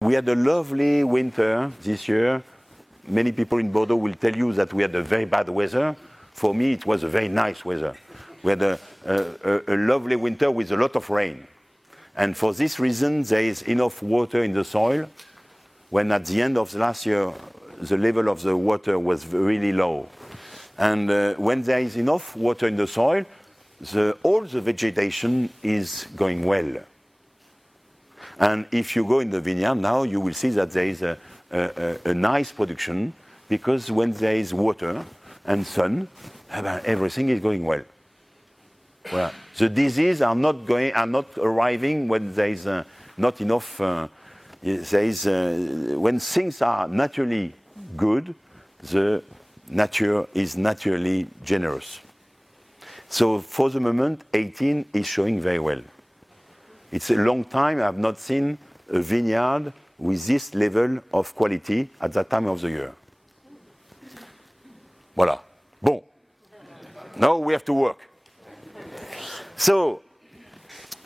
We had a lovely winter this year. Many people in Bordeaux will tell you that we had a very bad weather. For me, it was a very nice weather. We had a lovely winter with a lot of rain. And for this reason, there is enough water in the soil, when at the end of the last year, the level of the water was really low. And when there is enough water in the soil, all the vegetation is going well. And if you go in the vineyard now, you will see that there is a nice production, because when there is water and sun, everything is going well. Well, the diseases are not arriving when there is not enough. When things are naturally good, the nature is naturally generous. So for the moment, 18 is showing very well. It's a long time I have not seen a vineyard with this level of quality at that time of the year. Voilà. Bon. Now we have to work. So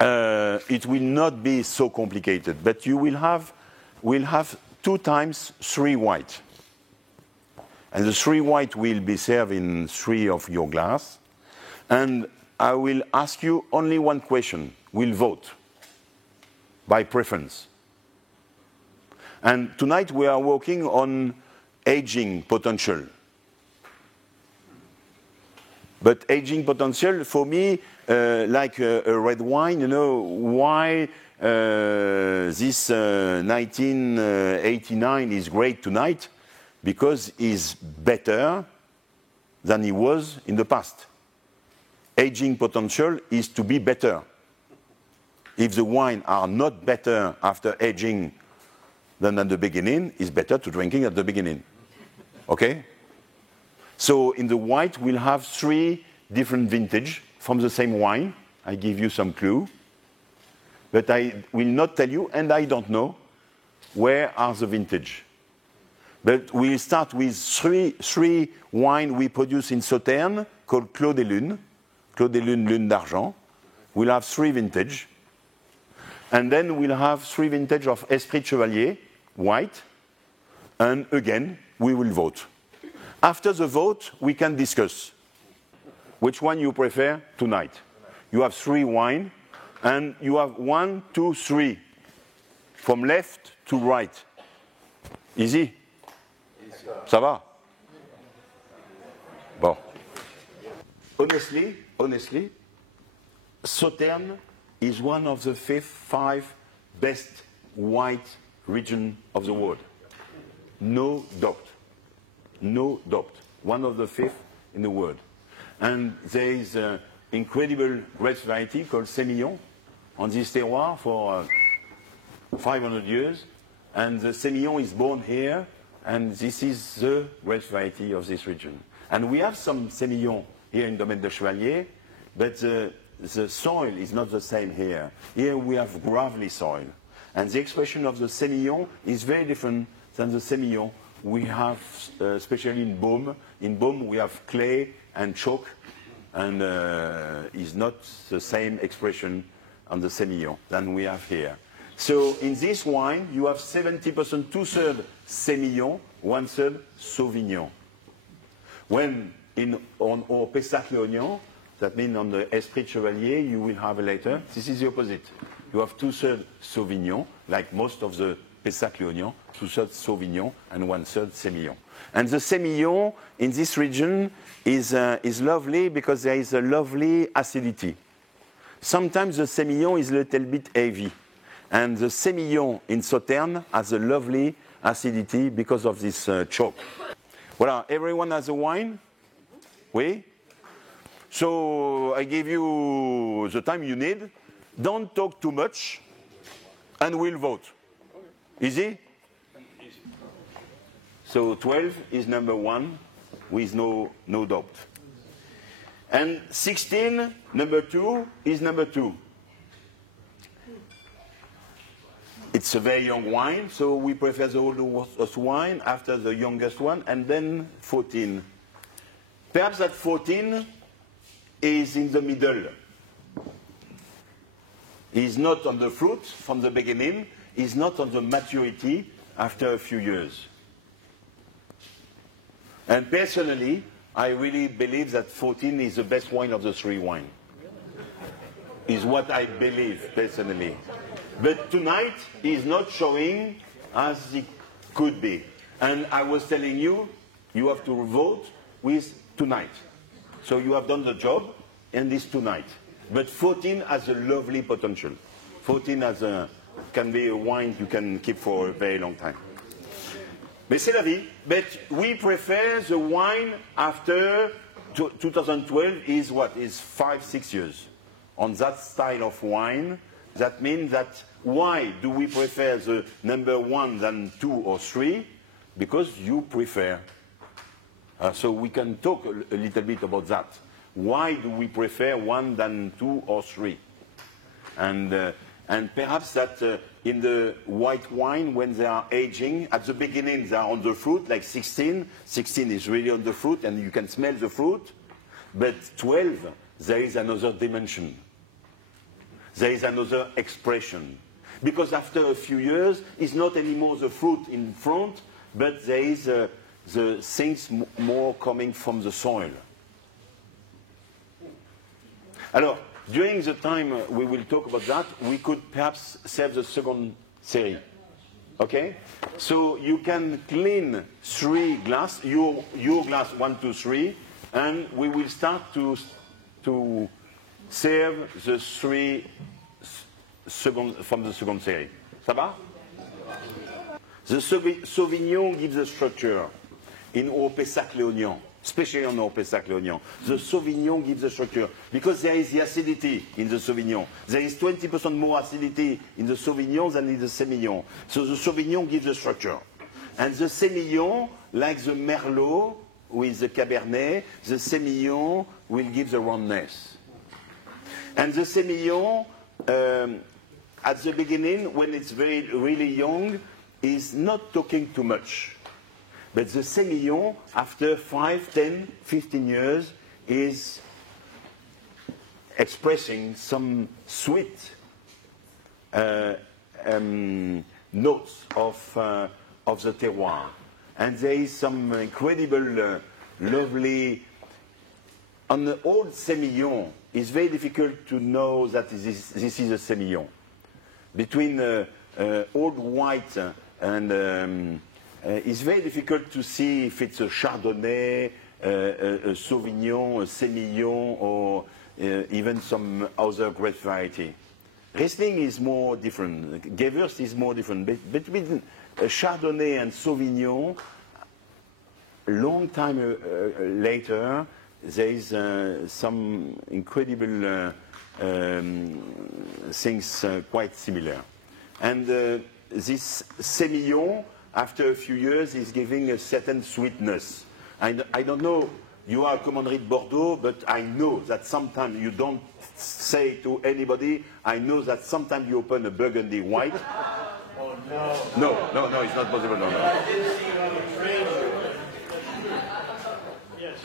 it will not be so complicated, but we'll have 2 times 3 white. And the 3 white will be served in 3 of your glass. And I will ask you only one question. We'll vote by preference. And tonight we are working on aging potential. But aging potential, for me, like a red wine, you know, why this 1989 is great tonight? Because it's better than it was in the past. Aging potential is to be better. If the wine are not better after aging than at the beginning, it's better to drinking at the beginning. Okay? So in the white, we'll have 3 different vintage from the same wine. I give you some clue. But I will not tell you, and I don't know, where are the vintage. But we'll start with 3 wine we produce in Sauternes, called Clos des Lunes. Clos des Lunes, Lune d'Argent. We'll have 3 vintage. And then we'll have 3 vintage of Esprit Chevalier, white. And again, we will vote. After the vote, we can discuss which one you prefer tonight. You have 3 wine, and you have 1, 2, 3, from left to right. Easy? Ça va? Bon. Honestly, Sauternes is one of the 5 best white region of the world. No doubt. No doubt. One of the 5 in the world. And there is an incredible grape variety called Sémillon on this terroir for 500 years. And the Sémillon is born here, and this is the grape variety of this region. And we have some Sémillon here in Domaine de Chevalier, but the soil is not the same here. Here we have gravelly soil. And the expression of the Sémillon is very different than the Sémillon we have, especially in Beaume. In Beaume we have clay and chalk, and is not the same expression on the Sémillon than we have here. So in this wine, you have 70%, 2/3 Sémillon, 1/3 Sauvignon. When on our Pessac-Léognan, that means on the Esprit Chevalier, you will have later, this is the opposite. You have 2/3 Sauvignon, like most of the Pessac-Léognan, 2/3 Sauvignon and 1/3 Sémillon. And the Sémillon in this region is lovely because there is a lovely acidity. Sometimes the Sémillon is a little bit heavy. And the Sémillon in Sauternes has a lovely acidity because of this chalk. Voilà, everyone has a wine? Oui? So I give you the time you need. Don't talk too much, and we'll vote. Easy? So 12 is number 1, with no doubt. And 16, number 2, is number 2. It's a very young wine, so we prefer the oldest wine after the youngest one, and then 14. Perhaps that 14 is in the middle. He's not on the fruit from the beginning. is not on the maturity after a few years. And personally, I really believe that 14 is the best wine of the three wine. Is what I believe personally. But tonight is not showing as it could be. And I was telling you, you have to vote with tonight. So you have done the job, and it's tonight. But 14 has a lovely potential. 14 can be a wine you can keep for a very long time. Mais c'est la vie. But we prefer the wine after 2012 is what? Is 5-6 years. On that style of wine, that means that why do we prefer the number 1 than 2 or 3? Because you prefer. So we can talk a little bit about that. Why do we prefer 1 than 2 or 3? And perhaps that in the white wine, when they are aging, at the beginning they are on the fruit, like 16. 16 is really on the fruit, and you can smell the fruit. But 12, there is another dimension. There is another expression. Because after a few years, it's not anymore the fruit in front, but there is the things more coming from the soil. Alors, during the time we will talk about that, we could perhaps save the second series. Okay? So you can clean 3 glass, your glass 1, 2, 3, and we will start to serve the 3 from the second series. Ça va? The Sauvignon gives a structure in our Pessac-Léognan, especially on our Pessac-Léognan. The Sauvignon gives a structure because there is the acidity in the Sauvignon. There is 20% more acidity in the Sauvignon than in the Sémillon. So the Sauvignon gives a structure. And the Sémillon, like the Merlot with the Cabernet, the Sémillon will give the roundness. And the Sémillon, at the beginning, when it's really young, is not talking too much. But the Sémillon, after 5, 10, 15 years, is expressing some sweet notes of the terroir. And there is some incredible, lovely... On the old Sémillon, it's very difficult to know that this is a Sémillon. Between old white and... it's very difficult to see if it's a Chardonnay, a Sauvignon, a Sémillon, or even some other grape variety. Riesling is more different. Gewürz is more different. Between Chardonnay and Sauvignon, a long time later, there is some incredible things quite similar. And this Sémillon, after a few years, is giving a certain sweetness. I don't know, you are a commandery de Bordeaux, but I know that sometimes you don't say to anybody, I know that sometimes you open a Burgundy white. Oh, no. No, it's not possible, no. I did see it on the train. Yes.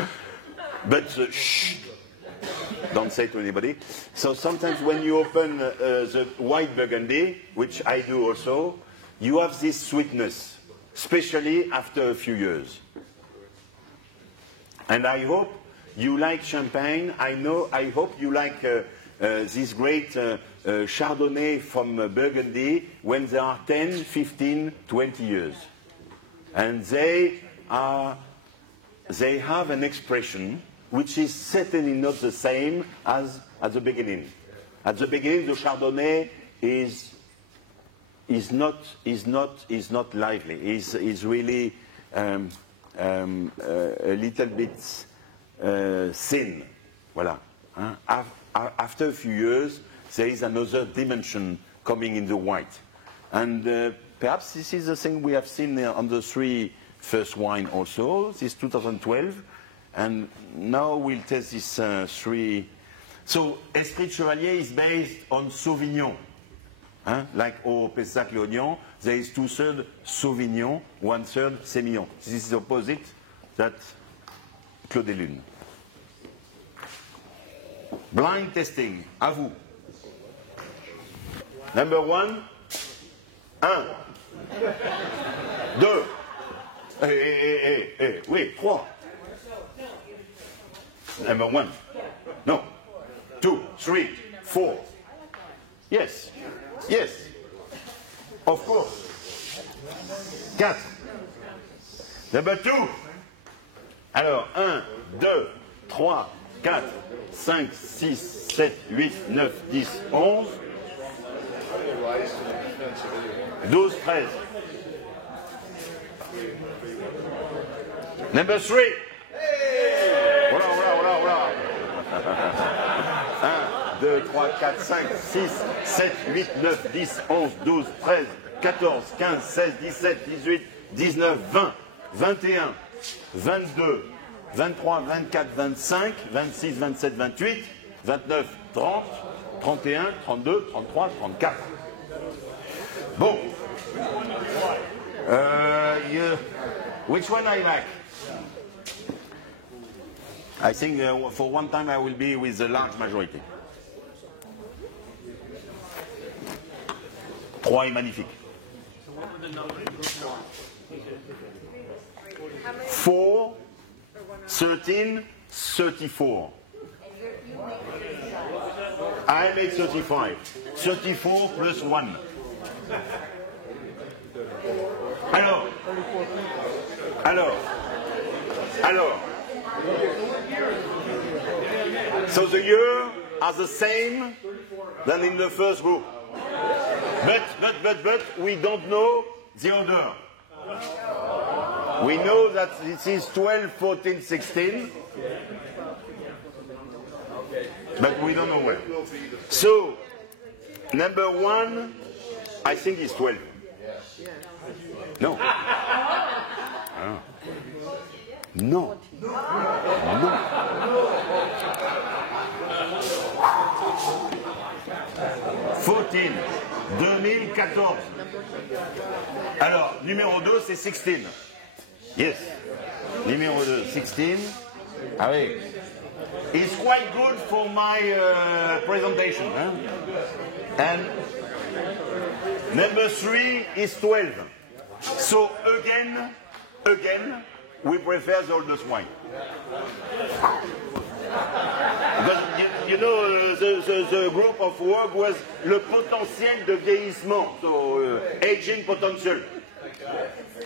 But shh, don't say to anybody. So sometimes when you open the white Burgundy, which I do also, you have this sweetness, especially after a few years. And I hope you like champagne. I hope you like this great Chardonnay from Burgundy when they are 10, 15, 20 years. And they have an expression which is certainly not the same as at the beginning. At the beginning, the Chardonnay is not lively. Is really a little bit thin. Voilà. After a few years, there is another dimension coming in the white, and perhaps this is the thing we have seen on the 3 first wine also. This 2012, and now we'll test this 3. So Esprit de Chevalier is based on Sauvignon. Like au Pessac-Léognan, there is 2/3 Sauvignon, 1/3 Sémillon. This is opposite that Clos des Lunes. Blind testing, à vous. Number 1, 1, 2, oui, 3. Number 1. No. 2, 3, 4. Yes. Yes. Of course. 4. Number 2. Alors, 1, 2, 3, 4, 5, 6, 7, 8, 9, 10, 11, 12, 13. Number 3. Voilà, voilà, voilà, voilà. 1, 2, 3, 4, 5, 6, 7, 8, 9, 10, 11, 12, 13, 14, 15, 16, 17, 18, 19, 20, 21, 22, 23, 24, 25, 26, 27, 28, 29, 30, 31, 32, 33, 34. Bon. Which one I like? I think for one time I will be with the large majority. 3 est magnifique. 4, 13, 34. I make 35. 34 plus 1. Alors. So the year are the same than in the first group. But we don't know the order. We know that this is 12, 14, 16. But we don't know where. So, number 1, I think is 12. No. No. No. 14. 2014. Alors, numéro 2, c'est 16. Yes. Numéro 2, 16. Ah oui. It's quite good for my presentation. Huh? And number 3 is 12. So again, we prefer the oldest wine. Because, you know, the group of work was le potentiel de vieillissement, so aging potential.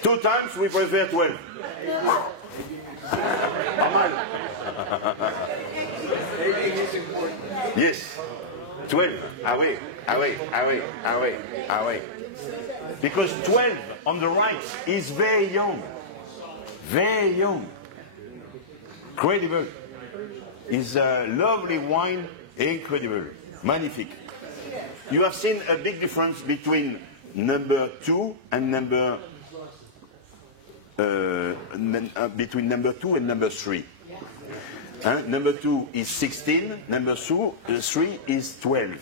2 times we prefer 12. Pas mal. Yes, 12. Ah oui. Because 12 on the right is very young. Very young. Incredible. It's a lovely wine, incredible, magnifique. You have seen a big difference between number 2 and number between number 2 and number 3. Number 2 is 16, number 3 is 12.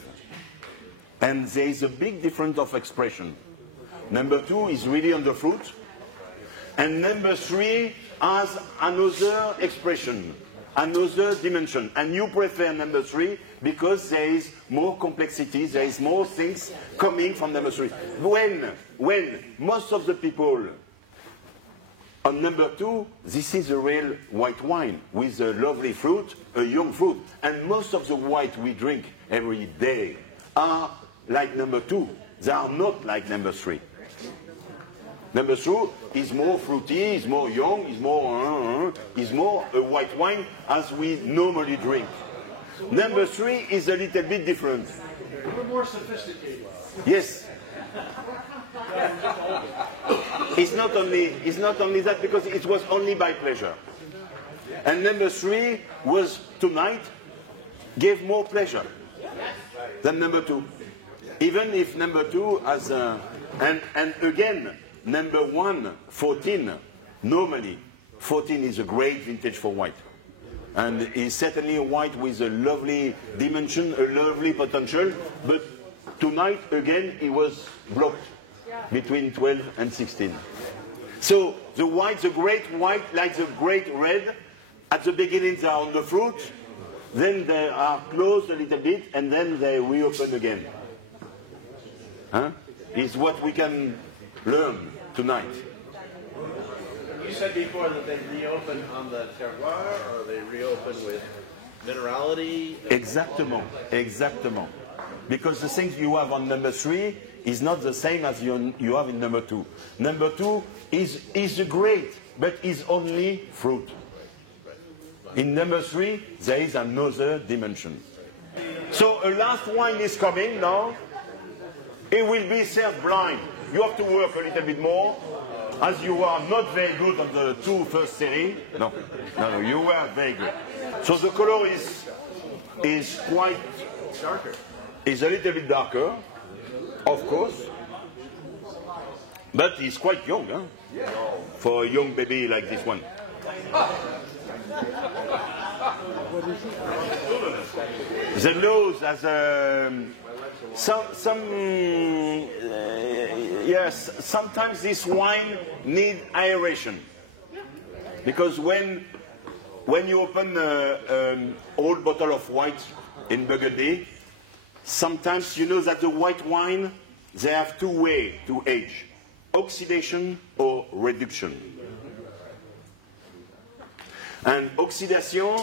And there is a big difference of expression. Number 2 is really on the fruit, and number 3 has another expression, another dimension. And you prefer number 3 because there is more complexity, there is more things coming from number 3. When most of the people on number 2, this is a real white wine with a lovely fruit, a young fruit. And most of the white we drink every day are like number 2. They are not like number 3. Number 2 is more fruity, is more young, is more a white wine as we normally drink. Number 3 is a little bit different. We're more sophisticated. Yes. It's not only that, because it was only by pleasure. And number 3 was tonight gave more pleasure than number 2. Even if number 2 has and again number 1, 14, normally 14 is a great vintage for white. And is certainly a white with a lovely dimension, a lovely potential, but tonight again it was blocked between 12 and 16. So the white, the great white, like the great red, at the beginning they are on the fruit, then they are closed a little bit, and then they reopen again. Huh? is what we can learn tonight. You said before that they reopen on the terroir, or they reopen with minerality? Exactement, exactement. Because the things you have on number 3 is not the same as you have in number 2. Number 2 is great, but is only fruit. In number 3, there is another dimension. So a last wine is coming now. It will be served blind. You have to work a little bit more, as you are not very good on the 2 first series. No, you were very good. So the color is quite darker. Is a little bit darker, of course, but he's quite young, huh? For a young baby like this one. The nose has yes. Sometimes this wine needs aeration, because when you open an old bottle of white in Burgundy, sometimes you know that the white wine, they have 2 ways to age: oxidation or reduction. And oxidation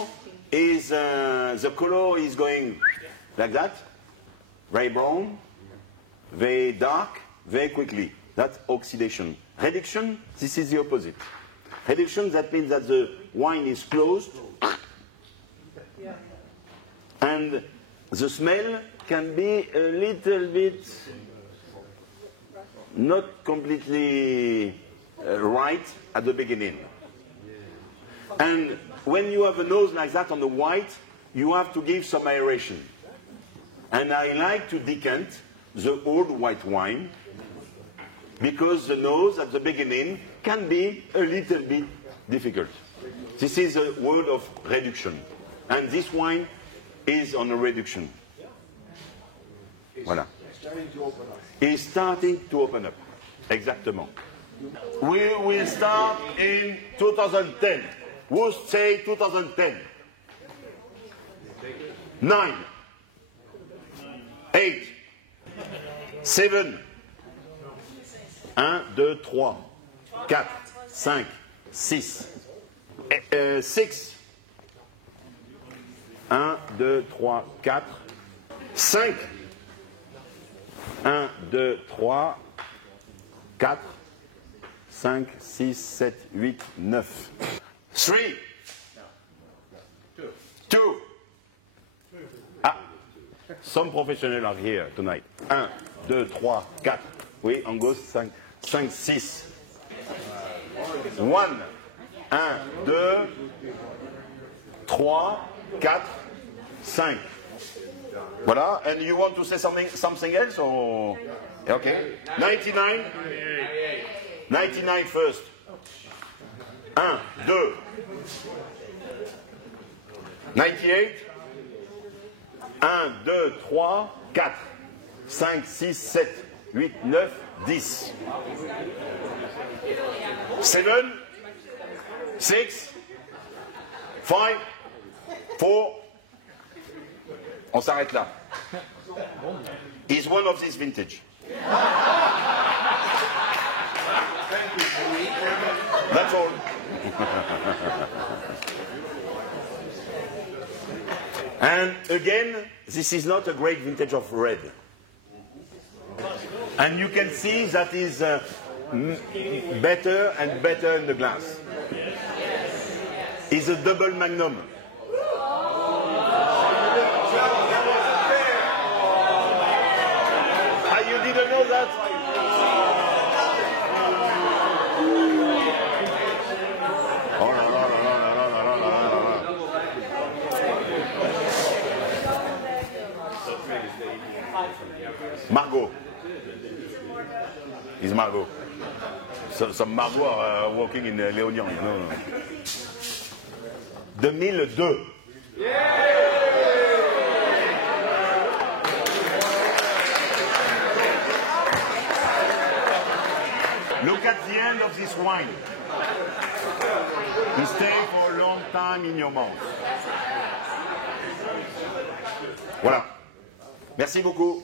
is the color is going like that, very brown, very dark, very quickly. That's oxidation. Reduction, this is the opposite. Reduction, that means that the wine is closed, and the smell can be a little bit not completely right at the beginning. And when you have a nose like that on the white, you have to give some aeration. And I like to decant the old white wine, because the nose at the beginning can be a little bit difficult. This is a word of reduction. And this wine is on a reduction. Voilà. It's starting to open up. Exactement. We will start in 2010. Who say 2010? 9, 8, 7, 1, 2, 3, 4, 5, 6, 6, 1, 2, 3, 4, 5, 1, 2, 3, 4, 5, 6, 7, 8, 9. 3, 2. Ah, some professionals are here tonight. 1, 2, 3, 4. Oui, on goes 5, 6. 1, 1, 2, 3, 4, 5. Voilà, and you want to say something else or? Okay. 99? 99 first. 1, 2. 98. 1, 2, 3, 4, 5, 6, 7, 8, 9, 10. 7, 6, 5, 4. On s'arrête là. Is one of this vintage. That's all. And again, this is not a great vintage of red. And you can see that is better and better in the glass. It's a double magnum. Ah, you didn't know that? Oh, no. Margot. It's Margot. Some Margot are walking in Léognan. No. 2002. Look at the end of this wine. You stay for a long time in your mouth. Voilà. Merci beaucoup.